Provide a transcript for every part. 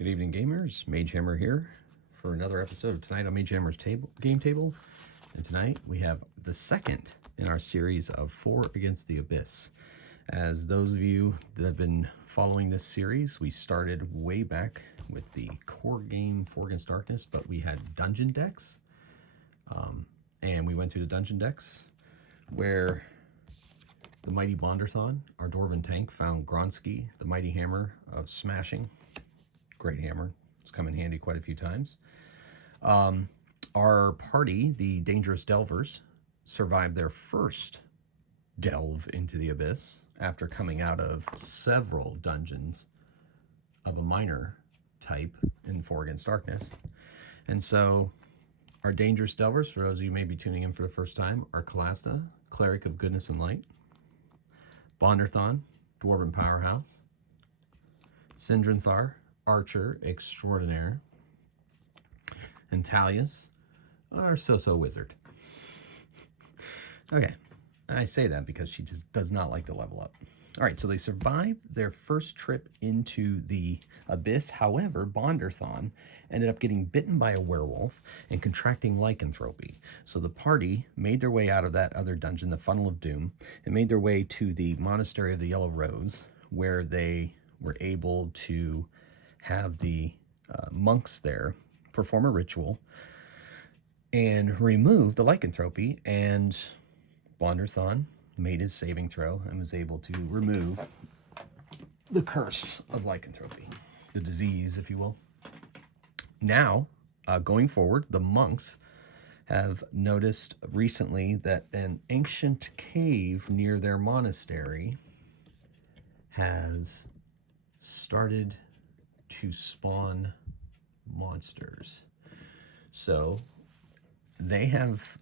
Good evening, gamers. Magehammer here for another episode of Tonight on Magehammer's game table. And tonight we have the second in our series of 4 Against the Abyss. As those of you that have been following this series, we started way back with the core game 4 Against Darkness, but we had dungeon decks. And we went through the dungeon decks where the mighty Bonderthon, our Dwarven tank, found Gronsky, the mighty hammer of smashing. Great hammer. It's come in handy quite a few times. Our party, the Dangerous Delvers, survived their first delve into the abyss after coming out of several dungeons of a minor type in 4 Against Darkness. And so our Dangerous Delvers, for those of you who may be tuning in for the first time, are Kalasta, Cleric of Goodness and Light, Bonderthon, Dwarven Powerhouse, Sindranthar, Archer Extraordinaire, and Talius, our so-so wizard. Okay, I say that because she just does not like to level up. All right, so they survived their first trip into the abyss. However, Bonderthon ended up getting bitten by a werewolf and contracting lycanthropy. So the party made their way out of that other dungeon, the Funnel of Doom, and made their way to the Monastery of the Yellow Rose, where they were able to have the monks there perform a ritual and remove the lycanthropy, and Bonderthon made his saving throw and was able to remove the curse of lycanthropy, the disease, if you will. Now, going forward, the monks have noticed recently that an ancient cave near their monastery has started to spawn monsters. So they have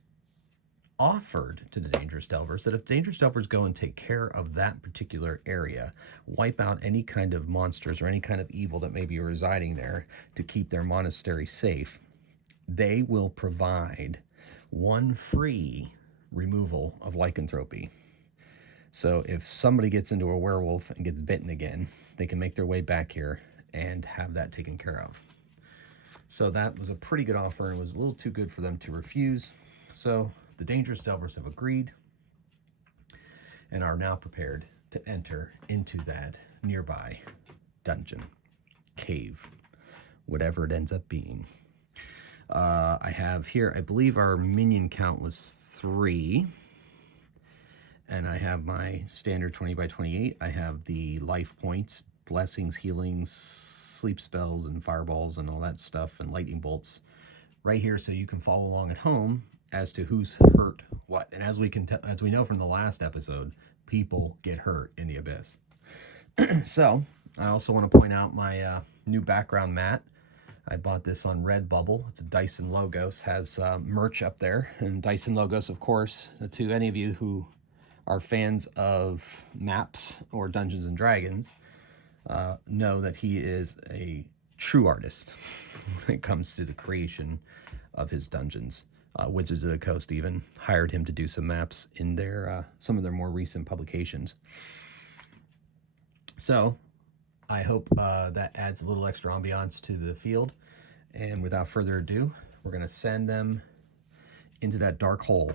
offered to the Dangerous Delvers that if Dangerous Delvers go and take care of that particular area, wipe out any kind of monsters or any kind of evil that may be residing there to keep their monastery safe, they will provide 1 free removal of lycanthropy. So if somebody gets into a werewolf and gets bitten again, they can make their way back here and have that taken care of. So that was a pretty good offer, and it was a little too good for them to refuse. So the Dangerous Delvers have agreed and are now prepared to enter into that nearby dungeon, cave, whatever it ends up being. I have here, I believe our minion count was 3. And I have my standard 20 by 28. I have the life points, blessings, healings, sleep spells, and fireballs, and all that stuff, and lightning bolts right here, so you can follow along at home as to who's hurt what. And as we know from the last episode, people get hurt in the abyss. So I also want to point out my new background mat. I bought this on Redbubble. It's a Dyson Logos, has merch up there, and Dyson Logos, of course, to any of you who are fans of maps or Dungeons and Dragons, know that he is a true artist when it comes to the creation of his dungeons. Wizards of the Coast even hired him to do some maps in their some of their more recent publications. So I hope that adds a little extra ambiance to the field. And without further ado, we're going to send them into that dark hole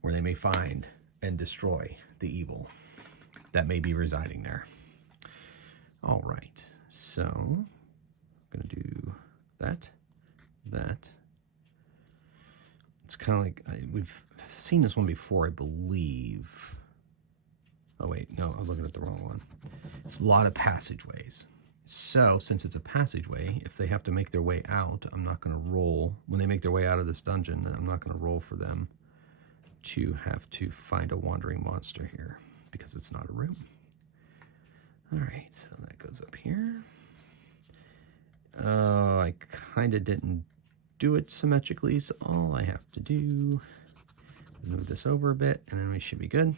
where they may find and destroy the evil that may be residing there. All right, so I'm going to do that. It's kind of like, we've seen this one before, I believe. Oh wait, no, I'm looking at the wrong one. It's a lot of passageways. So since it's a passageway, if they have to make their way out, I'm not going to roll. When they make their way out of this dungeon, I'm not going to roll for them to have to find a wandering monster here, because it's not a room. All right, so that goes up here. Oh, I kind of didn't do it symmetrically, so all I have to do is move this over a bit, and then we should be good.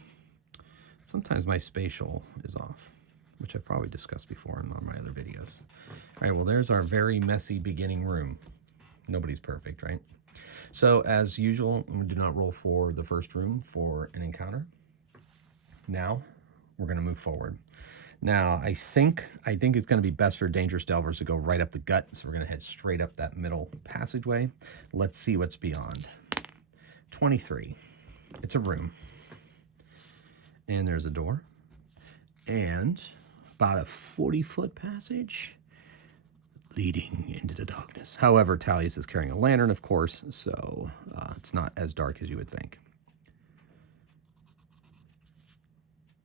Sometimes my spatial is off, which I've probably discussed before in my other videos. All right, well, there's our very messy beginning room. Nobody's perfect, right? So as usual, we do not roll for the first room for an encounter. Now we're going to move forward. Now, I think it's going to be best for Dangerous Delvers to go right up the gut, so we're going to head straight up that middle passageway. Let's see what's beyond. 23. It's a room. And there's a door. And about a 40-foot passage leading into the darkness. However, Tallius is carrying a lantern, of course, so it's not as dark as you would think.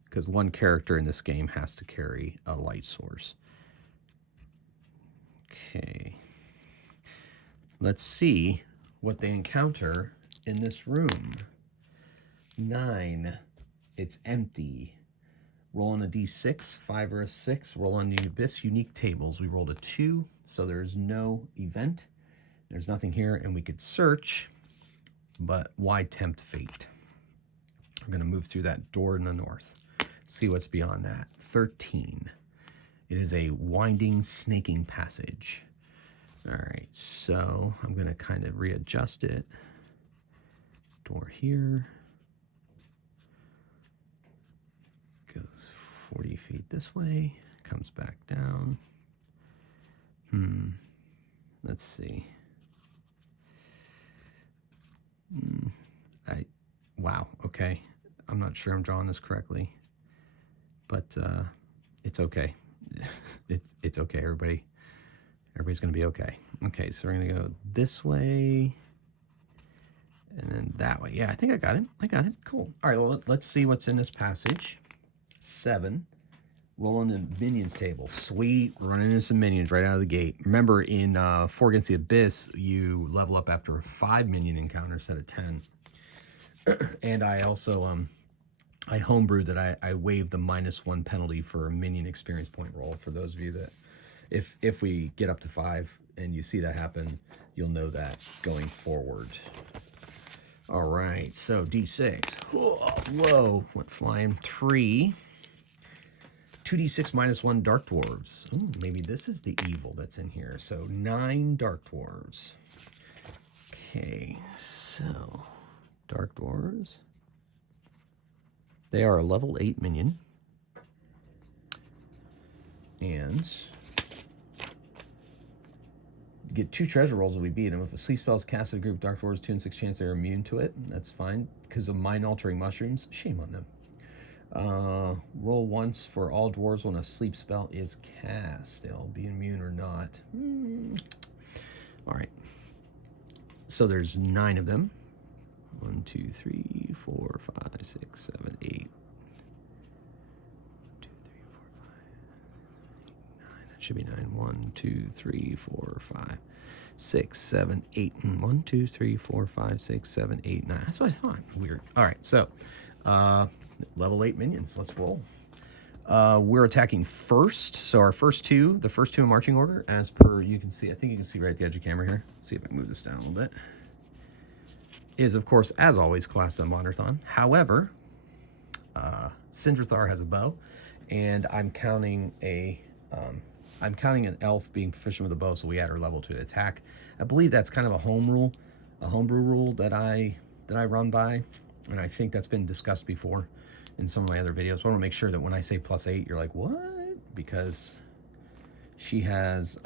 Because one character in this game has to carry a light source. Okay. Let's see what they encounter in this room. 9. It's empty. Roll on a d6, 5 or a 6. Roll on the Abyss unique tables. We rolled a 2, so there's no event. There's nothing here, and we could search, but why tempt fate? We're going to move through that door in the north. See what's beyond that. 13. It is a winding, snaking passage. All right, so I'm going to kind of readjust it. Door here. Goes 40 feet this way. Comes back down. Let's see. Wow, okay. I'm not sure I'm drawing this correctly. But it's okay. It's okay, everybody. Everybody's going to be okay. Okay, so we're going to go this way and then that way. Yeah, I think I got it. I got it. Cool. All right, well, let's see what's in this passage. 7. Roll on the minions table. Sweet. Running into some minions right out of the gate. Remember, in 4 Against the Abyss, you level up after a 5 minion encounter instead of 10. And I also... I homebrewed that I waived the -1 penalty for a minion experience point roll for those of you that, if we get up to 5 and you see that happen, you'll know that going forward. All right, so D6. Whoa, went flying. 3. 2d6 -1 Dark Dwarves. Ooh, maybe this is the evil that's in here. So 9 Dark Dwarves. Okay, so Dark Dwarves. They are a level 8 minion. And get 2 treasure rolls if we beat them. If a sleep spell is cast at a group of Dark Dwarves, 2 in 6 chance they're immune to it. That's fine. Because of mind-altering mushrooms, shame on them. Roll once for all dwarves when a sleep spell is cast. They'll be immune or not. All right. So there's 9 of them. 1, 2, 3, 4, 5, 6, 7, 8. 1, 2, 3, 4, 5, 8, 9. That should be 9. 1, 2, 3, 4, 5, 6, 7, 8. 1, 2, 3, 4, 5, 6, 7, 8, 9. That's what I thought. Weird. All right. So, level 8 minions. Let's roll. We're attacking first. So our first 2, the first 2 in marching order, as per you can see. I think you can see right at the edge of the camera here. See if I can move this down a little bit. Is, of course, as always, classed on Monderthon. However, Sindrathar has a bow, and I'm counting an elf being proficient with a bow, so we add her level to the attack. I believe that's kind of a homebrew rule that I run by, and I think that's been discussed before in some of my other videos. But I want to make sure that when I say +8, you're like, what? Because she has,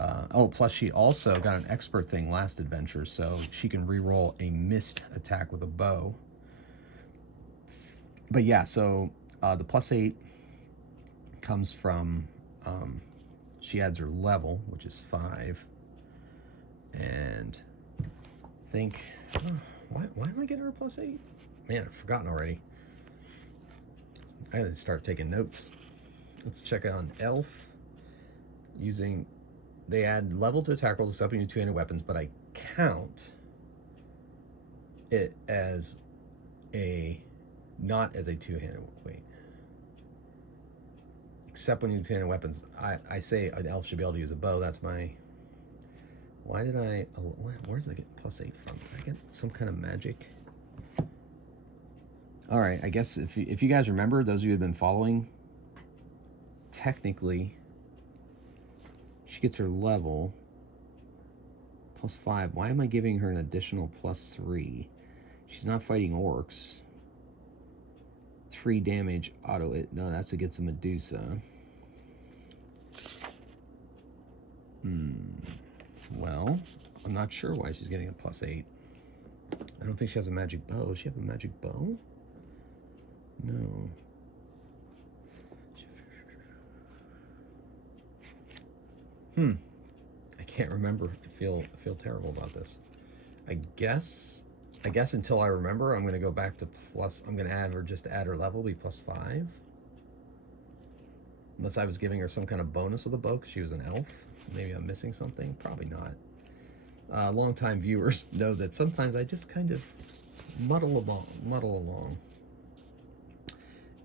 plus she also got an expert thing last adventure, so she can reroll a missed attack with a bow. But yeah, so the +8 comes from, she adds her level, which is 5. And I think, why am I getting her +8? Man, I've forgotten already. I gotta start taking notes. Let's check on Elf. They add level to attack rolls except when you 2-handed weapons, but I count it as not as a 2-handed, except when you 2-handed weapons. I say an elf should be able to use a bow. That's my, where did I get +8 from? Did I get some kind of magic? All right, I guess if you guys remember, those of you who have been following, technically, she gets her level +5. Why am I giving her an additional +3? She's not fighting orcs. 3 damage auto. No, that's against a Medusa. Well, I'm not sure why she's getting a +8. I don't think she has a magic bow. Does she have a magic bow? No. I can't remember. I feel terrible about this. I guess until I remember, I'm going to go back to plus. I'm going to add her, just add her level, be +5. Unless I was giving her some kind of bonus with a bow because she was an elf. Maybe I'm missing something. Probably not. Longtime viewers know that sometimes I just kind of muddle along.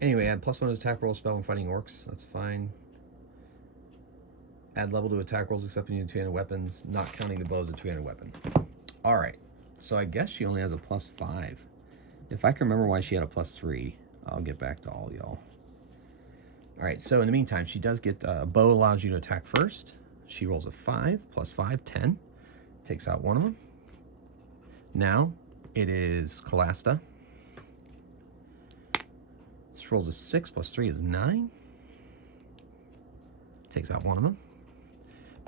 Anyway, add +1 attack roll spell when fighting orcs. That's fine. Add level to attack rolls except when using two-handed weapons, not counting the bow as a two-handed weapon. All right. So I guess she only has a +5. If I can remember why she had a +3, I'll get back to all y'all. All right. So in the meantime, she does get bow allows you to attack first. She rolls a 5 +5, 10. Takes out one of them. Now it is Calasta. This rolls a 6 +3 is 9. Takes out one of them.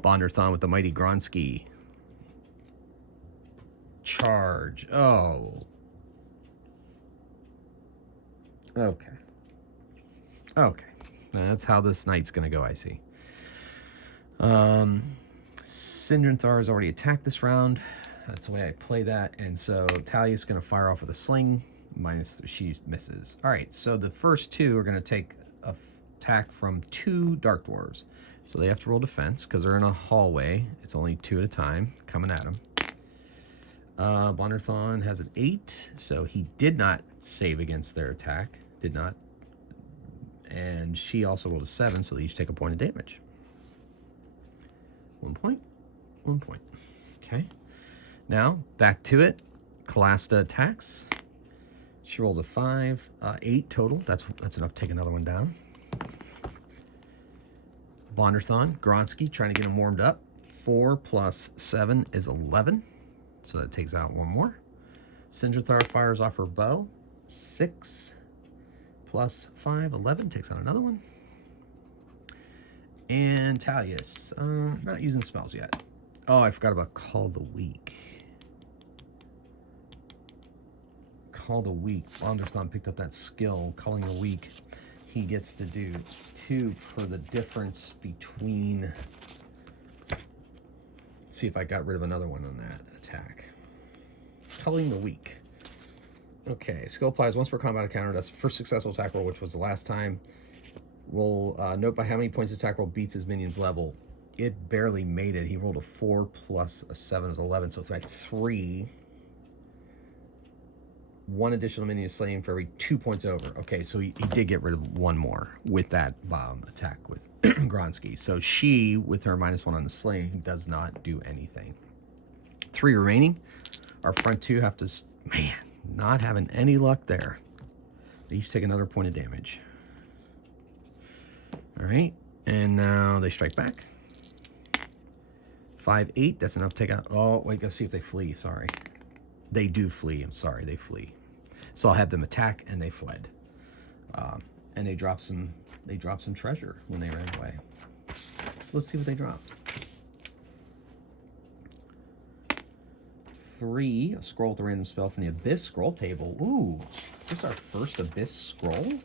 Bonderthon with the mighty Gronsky. Charge. Oh. Okay. Okay. That's how this night's going to go, I see. Sindranthar has already attacked this round. That's the way I play that. And so Talia's going to fire off with a sling. -3. She misses. All right. So the first two are going to take a attack from 2 Dark Dwarves. So they have to roll defense because they're in a hallway. It's only 2 at a time coming at them. Bonderthon has an 8, so he did not save against their attack. Did not. And she also rolled a 7, so they each take a point of damage. 1 point. 1 point. Okay. Now, back to it. Calasta attacks. She rolls a 5. 8 total. That's enough to take another one down. Bonderthon, Gronsky, trying to get him warmed up. 4 + 7 is 11. So that takes out one more. Sindranthar fires off her bow. 6 + 5, 11. Takes out another one. And Talius, not using spells yet. Oh, I forgot about Call the Weak. Call the Weak. Bonderthon picked up that skill, Calling the Weak. He gets to do 2 for the difference between... Let's see if I got rid of another one on that attack. Culling the Weak. Okay, skill applies once per combat encounter. That's the first successful attack roll, which was the last time. Roll, note by how many points attack roll beats his minion's level. It barely made it. He rolled a 4 + a 7 is 11, so it's like 3. 1 additional minion slain for every 2 points over. Okay, so he did get rid of one more with that attack with Gronsky. So she, with her -1 on the slaying, does not do anything. 3 remaining. Our front 2 have to... Man, not having any luck there. They each take another point of damage. All right, and now they strike back. 5, 8, that's enough to take out... Oh, wait, let's see if they flee, sorry. They do flee, I'm sorry, they flee. So I'll have them attack, and they fled. And they dropped some treasure when they ran away. So let's see what they dropped. 3, a scroll with a random spell from the Abyss scroll table. Ooh, is this our first Abyss scroll?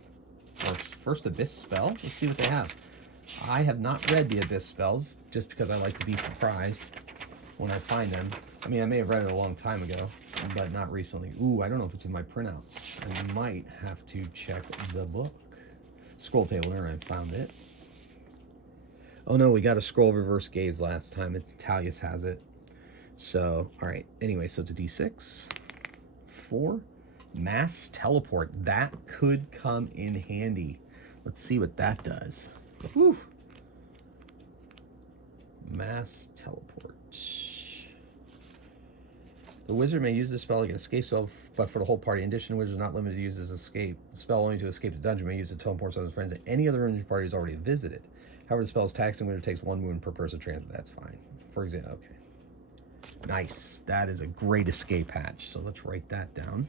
Or first Abyss spell? Let's see what they have. I have not read the Abyss spells, just because I like to be surprised when I find them. I mean, I may have read it a long time ago, but not recently. Ooh, I don't know if it's in my printouts. I might have to check the book. Scroll table, there, I found it. Oh no, we got a scroll reverse gaze last time. Talius has it. So, all right. Anyway, so it's a D6. 4. Mass teleport. That could come in handy. Let's see what that does. Whew. Mass teleport. The wizard may use this spell like an escape spell, but for the whole party. In addition, the wizard is not limited to use this escape spell only to escape the dungeon. May use it to teleport his friends that any other room the party has already visited. However, the spell is taxing. Wizard takes 1 wound per person transfer. That's fine. For example, okay. Nice. That is a great escape hatch. So let's write that down.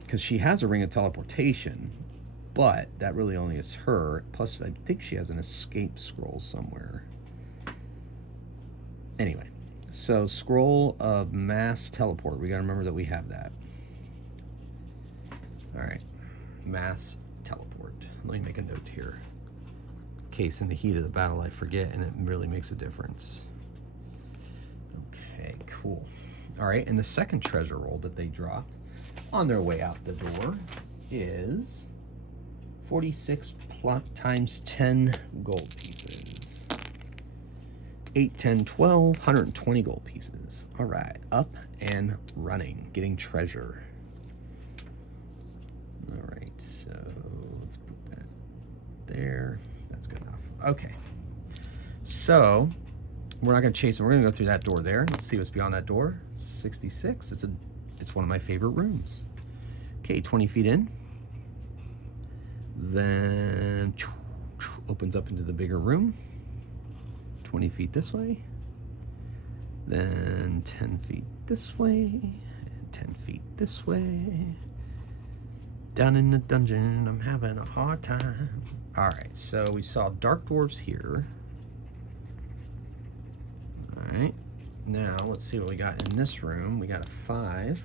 Because she has a ring of teleportation, but that really only is her. Plus, I think she has an escape scroll somewhere. Anyway, so scroll of mass teleport. We gotta remember that we have that. All right, mass teleport. Let me make a note here. In case in the heat of the battle I forget and it really makes a difference. Okay, cool. All right, and the second treasure roll that they dropped on their way out the door is 46 plus times 10 gold pieces. 8, 10, 12, 120 gold pieces. All right, up and running, getting treasure. All right, so let's put that there. That's good enough. Okay, so we're not going to chase them. We're going to go through that door there. Let's see what's beyond that door. 66. It's one of my favorite rooms. Okay, 20 feet in. Then opens up into the bigger room. 20 feet this way. Then 10 feet this way. 10 feet this way. Down in the dungeon, I'm having a hard time. All right, so we saw dark dwarves here. All right, now let's see what we got in this room. We got a 5.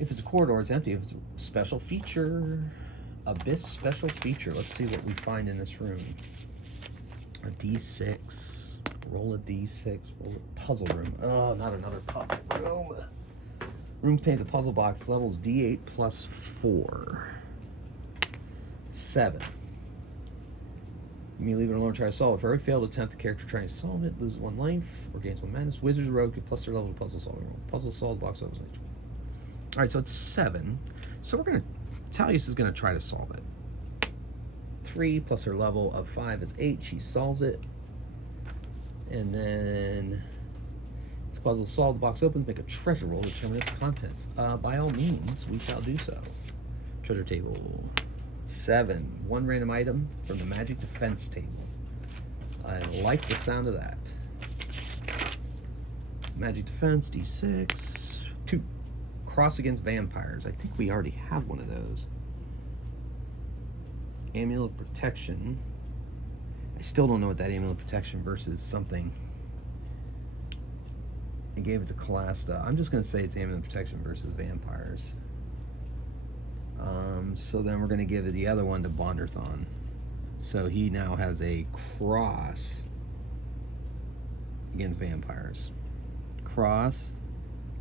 If it's a corridor, it's empty. If it's a special feature, abyss special feature. Let's see what we find in this room. A D6. Roll a D6. Roll a puzzle room. Oh, not another puzzle room. Room contains a puzzle box. Levels D8 plus 4. 7. You may leave it alone and try to solve it. For every failed attempt, the character trying to solve it loses 1 life or gains 1 madness. Wizards or rogue get plus their level to puzzle solving roll. Puzzle solved, box opens. All right, so it's 7. So we're going to, Talius is going to try to solve it. 3 plus her level of 5 is 8. She solves it. And then it's a puzzle solved. The box opens. Make a treasure roll to determine its contents. By all means, we shall do so. Treasure table. 7. 1 random item from the magic defense table. I like the sound of that. Magic defense, D6. 2. Cross against vampires. I think we already have one of those. Amulet of protection. I still don't know what that amulet of protection versus something. I gave it to Kalasta. I'm just going to say it's amulet of protection versus vampires. So then we're going to give it the other one to Bonderthon. So he now has a cross against vampires. Cross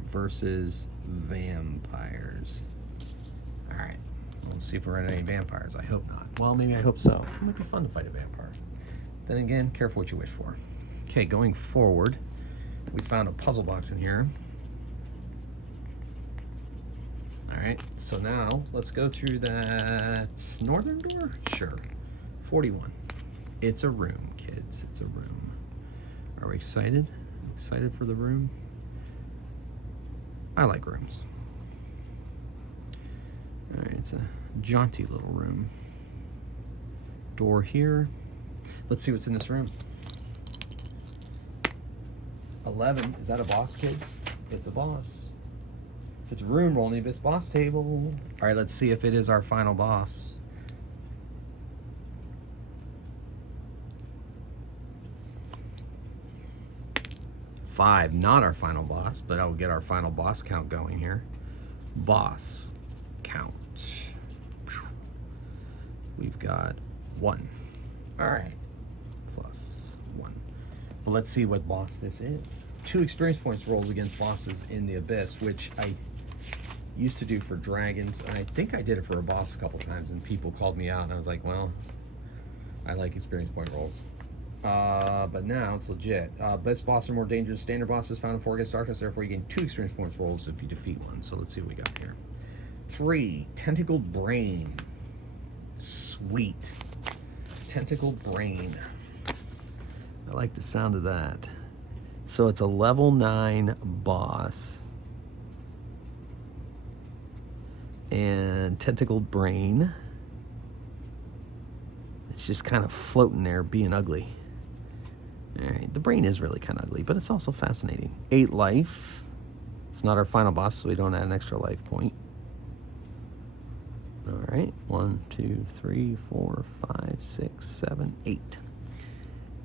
versus vampires. All right. Let's see if we're running any vampires. I hope not. Well, maybe I hope so. It might be fun to fight a vampire. Then again, careful what you wish for. Okay, going forward, we found a puzzle box in here. All right, so now let's go through that northern door. Sure. 41. It's a room, kids. It's a room. Are we excited? Excited for the room? I like rooms. All right, it's a jaunty little room. Door here. Let's see what's in this room. 11. Is that a boss, kids? It's a boss. If it's a room, roll the abyss boss table. All right, let's see if it is our final boss. Five, not our final boss, but I'll get our final boss count going here. Boss count. We've got 1. All right, plus 1. Well, let's see what boss this is. 2 experience points rolls against bosses in the abyss, which I used to do for dragons. I think I did it for a boss a couple times, and people called me out, and I was like, well, I like experience point rolls. But now it's legit. Best boss are more dangerous. Standard bosses found in 4 against darkness, therefore you gain 2 experience points rolls if you defeat one. So let's see what we got here. 3, tentacled brain. Sweet. Tentacled brain. I like the sound of that. So it's a level 9 boss. And tentacled brain. It's just kind of floating there, being ugly. All right, the brain is really kind of ugly, but it's also fascinating. 8 life. It's not our final boss, so we don't add an extra life point. right, 1, 2, 3, 4, 5, 6, 7, 8.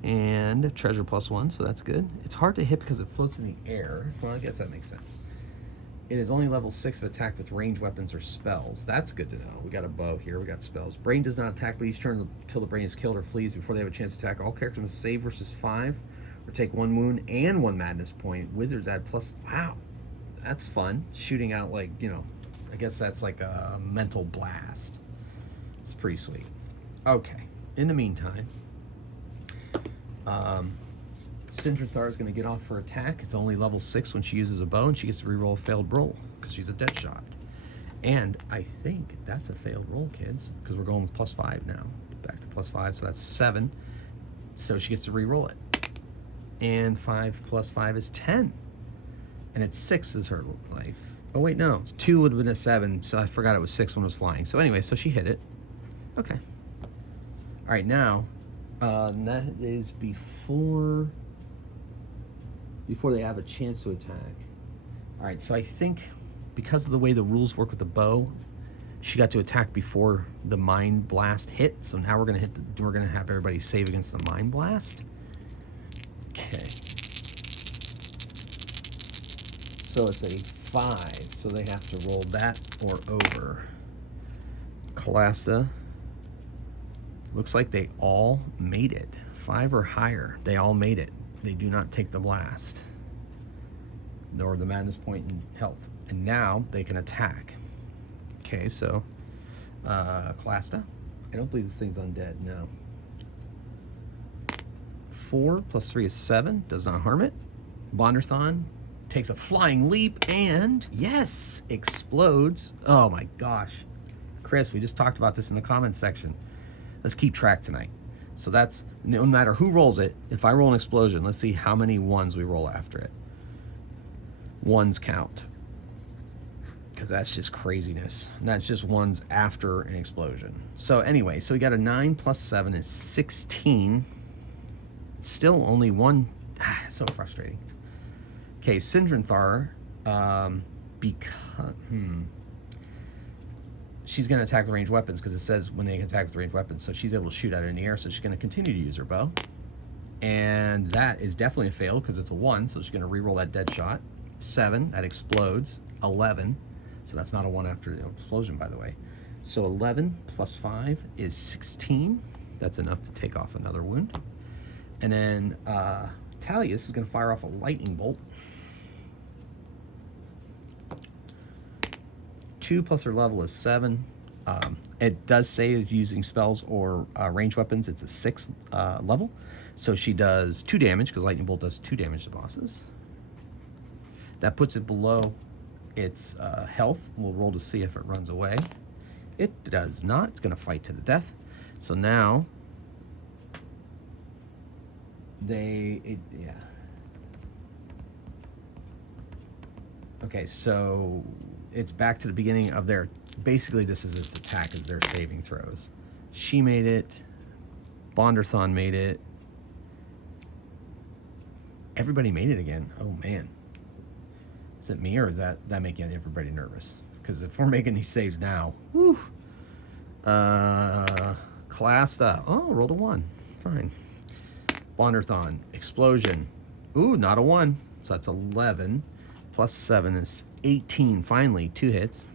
And treasure +1, so that's good. It's hard to hit because it floats in the air. Well, I guess that makes sense. It is only level 6 of attack with ranged weapons or spells. That's good to know. We got a bow here. We got spells. Brain does not attack, but each turn until the brain is killed or flees before they have a chance to attack. All characters must save versus 5 or take 1 wound and 1 madness point. Wizards add plus... Wow. That's fun. Shooting out, like, you know, I guess that's like a mental blast. It's pretty sweet. Okay. In the meantime, Sindranthar is going to get off her attack. It's only level 6 when she uses a bow, and she gets to reroll a failed roll because she's a dead shot. And I think that's a failed roll, kids, because we're going with +5 now. Back to +5, so that's 7. So she gets to reroll it. And 5 + 5 is 10. And it's 6 is her life. Oh, wait, no. 2 would have been a 7, so I forgot it was 6 when it was flying. So anyway, so she hit it. Okay. All right, now, that is before they have a chance to attack. All right, so I think because of the way the rules work with the bow, she got to attack before the mind blast hit. So now we're gonna have everybody save against the mind blast. Okay. So it's a 5, so they have to roll that or over. Calasta, looks like they all made it. 5 or higher, they all made it. They do not take the blast, nor the madness point in health. And now they can attack. Okay, so Calasta, I don't believe this thing's undead, no. 4 + 3 is 7, does not harm it. Bonderthon takes a flying leap and, yes, explodes. Oh my gosh. Chris, we just talked about this in the comments section. Let's keep track tonight. So that's, no matter who rolls it, if I roll an explosion, let's see how many 1s we roll after it. 1s count. Because that's just craziness. And that's just 1s after an explosion. So anyway, so we got a 9 + 7 is 16. Still only 1. So frustrating. Okay, Sindranthar, she's going to attack with ranged weapons because it says when they can attack with ranged weapons. So she's able to shoot at it in the air, so she's going to continue to use her bow. And that is definitely a fail because it's a 1, so she's going to reroll that dead shot. 7, that explodes. 11, so that's not a 1 after the explosion, by the way. So 11 + 5 is 16. That's enough to take off another wound. And then Talius is going to fire off a lightning bolt. 2 + her level is 7. It does say if using spells or ranged weapons, it's a 6 level. So she does 2 damage because lightning bolt does 2 damage to bosses. That puts it below its health. We'll roll to see if it runs away. It does not. It's going to fight to the death. So now yeah. Okay, so it's back to the beginning of their, basically this is its attack as their saving throws. She made it. Bonderthon made it. Everybody made it again. Oh man. Is it me or is that making everybody nervous? Because if we're making these saves now, whew. Calasta, oh, rolled a 1, fine. Bonderthon, explosion, ooh, not a 1, so that's 11, + 7 is 18, finally, 2 hits.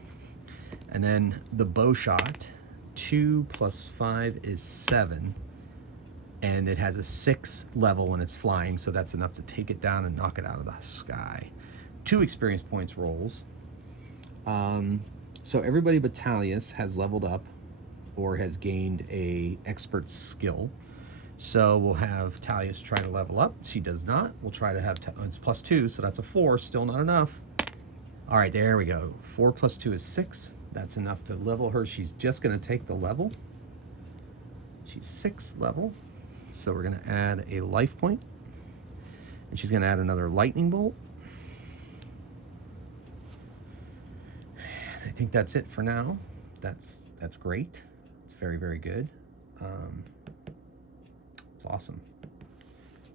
And then the bow shot, 2 + 5 is 7, and it has a 6 level when it's flying, so that's enough to take it down and knock it out of the sky. 2 experience points rolls. So everybody but Talius has leveled up or has gained a expert skill. So we'll have Talius try to level up. She does not. We'll try to have, it's +2, so that's a 4, still not enough. All right, there we go. 4 + 2 is 6. That's enough to level her. She's just gonna take the level. She's 6 level. So we're gonna add a life point. And she's gonna add another lightning bolt. I think that's it for now. That's great. It's very, very good. It's awesome.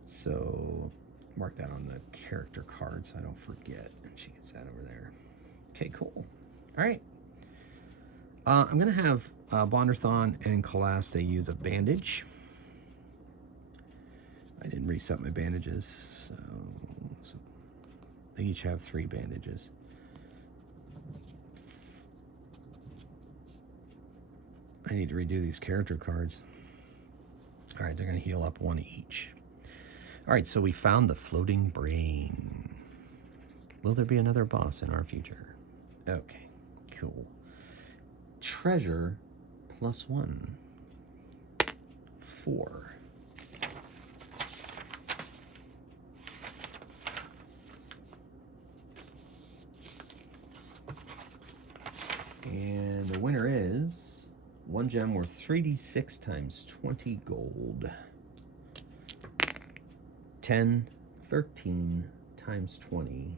So mark that on the character card so I don't forget. And she gets that over there. Okay, cool. All right. I'm going to have Bonderthon and Calasta use a bandage. I didn't reset my bandages, so they each have 3 bandages. I need to redo these character cards. All right, they're going to heal up 1 each. All right, so we found the floating brain. Will there be another boss in our future? Okay, cool. Treasure +1. 4. And the winner is 1 gem worth 3d6 times 20 gold. 10, 13 times 20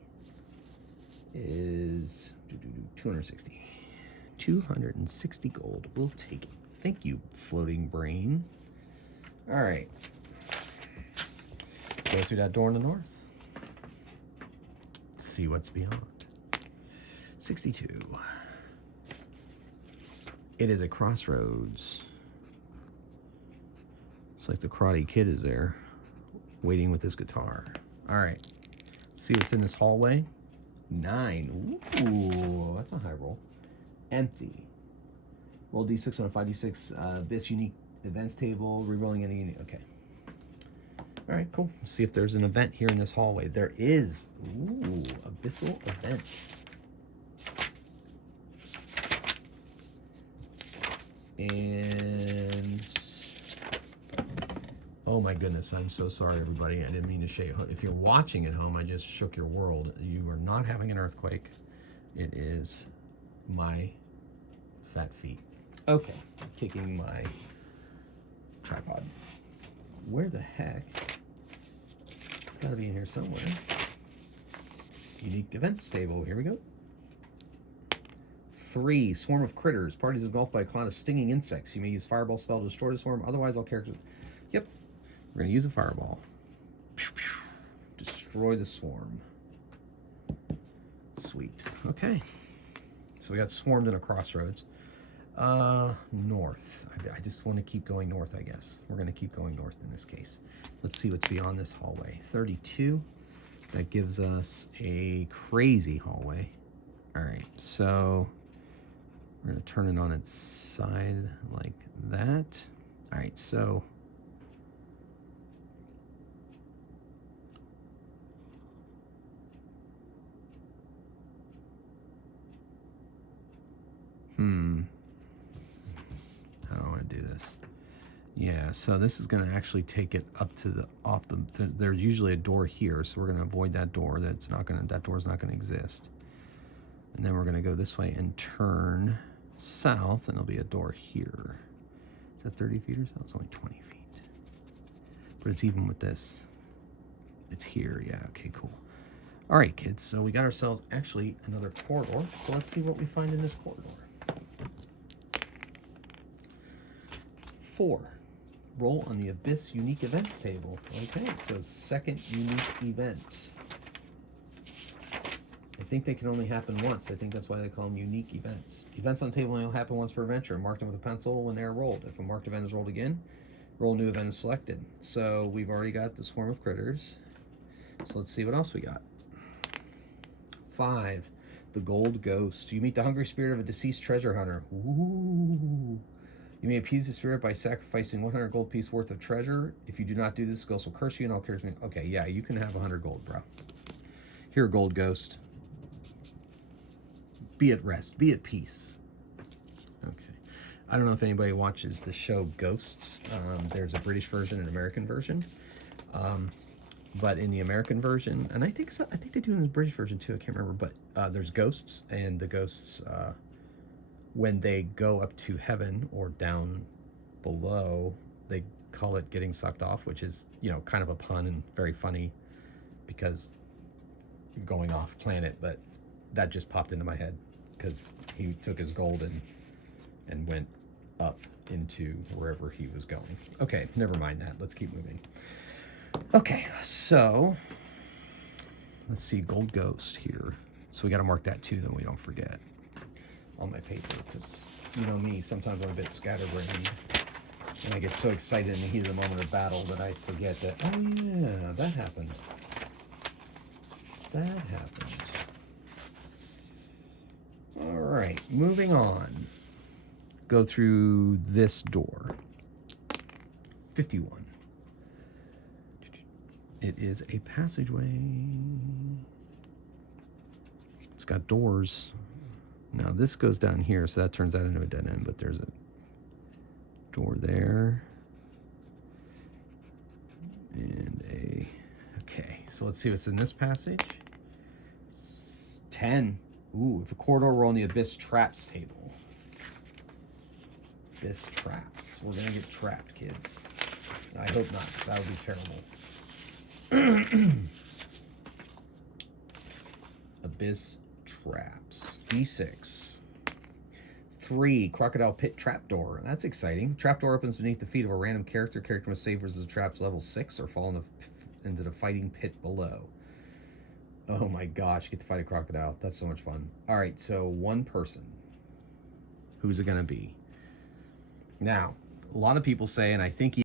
is 260. 260 gold. We'll take it. Thank you, floating brain. All right. Go through that door in the north. See what's beyond. 62. It is a crossroads. It's like the Karate Kid is there, waiting with his guitar. All right. See what's in this hallway? 9. Ooh, that's a high roll. Empty. Roll d6 on a 5d6 Abyss unique events table. Rerolling any unique. Okay. All right, cool. Let's see if there's an event here in this hallway. There is. Ooh, abyssal event. And oh my goodness, I'm so sorry, everybody. I didn't mean to shake. If you're watching at home, I just shook your world. You are not having an earthquake. It is my fat feet. Okay, kicking my tripod. Where the heck? It's got to be in here somewhere. Unique events table. Here we go. 3, swarm of critters. Parties engulfed by a cloud of stinging insects. You may use fireball spell to destroy the swarm. Otherwise, all characters... Yep. We're going to use a fireball. Destroy the swarm. Sweet. Okay. So we got swarmed in a crossroads. North. I just want to keep going north, I guess. We're going to keep going north in this case. Let's see what's beyond this hallway. 32. That gives us a crazy hallway. All right. So... we're going to turn it on its side like that. All right, so how do I want to do this? Yeah, so this is going to actually take it up to the there's usually a door here, so we're going to avoid that door. That door's not going to exist. And then we're going to go this way and turn south, and there'll be a door here. Is that 30 feet or so? It's only 20 feet. But it's even with this. It's here. Yeah, okay, cool. All right, kids, so we got ourselves actually another corridor. So let's see what we find in this corridor. 4. Roll on the Abyss unique events table. Okay, so 2nd unique event. I think they can only happen once. I think that's why they call them unique events. Events on the table only happen once per adventure. Mark them with a pencil when they are rolled. If a marked event is rolled again, roll new event is selected. So we've already got the swarm of critters. So let's see what else we got. 5, the gold ghost. You meet the hungry spirit of a deceased treasure hunter. Ooh. You may appease the spirit by sacrificing 100 gold piece worth of treasure. If you do not do this, the ghost will curse you and all cares me. Okay, yeah, you can have 100 gold, bro. Here, gold ghost. Be at rest. Be at peace. Okay. I don't know if anybody watches the show Ghosts. There's a British version and an American version. But in the American version, and I think they do in the British version too, I can't remember, but there's ghosts, and the ghosts, when they go up to heaven or down below, they call it getting sucked off, which is, you know, kind of a pun and very funny because you're going off planet, but that just popped into my head because he took his gold and went up into wherever he was going. Okay, never mind that. Let's keep moving. Okay, so let's see, gold ghost here. So we got to mark that too, then we don't forget on my paper because You know me, sometimes I'm a bit scatterbrained. And I get so excited in the heat of the moment of battle that I forget that, oh yeah, that happened. That happened. All right, moving on. Go through this door. 51. It is a passageway. It's got doors. Now this goes down here, so that turns out into a dead end, but there's a door there. And okay, so let's see what's in this passage. 10. Ooh, if a corridor were on the Abyss Traps table. Abyss Traps. We're gonna get trapped, kids. I hope not, because that would be terrible. Abyss Traps. D6. 3. Crocodile Pit Trapdoor. That's exciting. Trapdoor opens beneath the feet of a random character. Character must save versus traps level 6 or fall into the fighting pit below. Oh my gosh, get to fight a crocodile. That's so much fun. All right, so one person. Who's it going to be? Now, a lot of people say, and I think